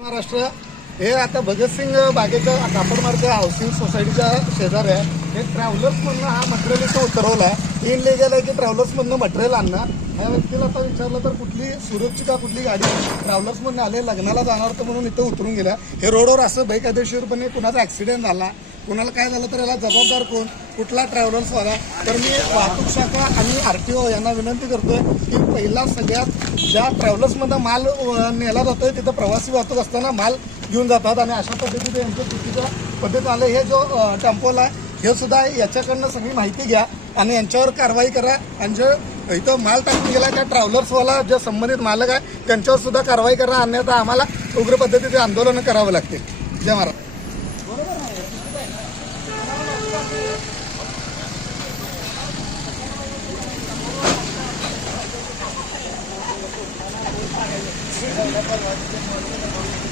महाराष्ट्र हे आता भगतसिंग बागेच्या कापड मार्ग हाऊसिंग सोसायटीच्या शेजारी आहे. हे ट्रॅव्हलर्समधनं हा मटेरियल इथं उतरवला आहे. इनलिगल आहे की ट्रॅव्हलर्समधनं मटेरियल आणणं. या व्यक्तीला आता विचारलं तर कुठली सुरतची का कुठली गाडी ट्रॅव्हलर्समधनं आले, लग्नाला जाणार तर म्हणून इथं उतरून गेला. हे रोडवर असं बेकायदेशीरपणे कुणाचा ॲक्सिडेंट झाला, कुणाला काय झालं तर याला जबाबदार कोण, कुठला ट्रॅव्हलर्सवाला. तर मी वाहतूक शाखा आणि RTO यांना विनंती करतोय की पहिला सगळ्यात ज्या ट्रॅव्हलर्समधनं माल नेला जातोय तिथं प्रवासी वाहतूक असताना माल घेऊन जातात आणि अशा पद्धतीने यांचं चुकीच्या पद्धत आलं. हे जो टेम्पोला हे सुद्धा याच्याकडनं सगळी माहिती घ्या आणि यांच्यावर कारवाई करा. आणि जे इथं माल टाकून गेला त्या ट्रॅव्हलर्सवाला जे संबंधित मालक आहे त्यांच्यावर सुद्धा कारवाई करा, अन्यथा आम्हाला उग्र पद्धतीचे आंदोलनं करावं लागतील. जय महाराज. बरोबर आहे.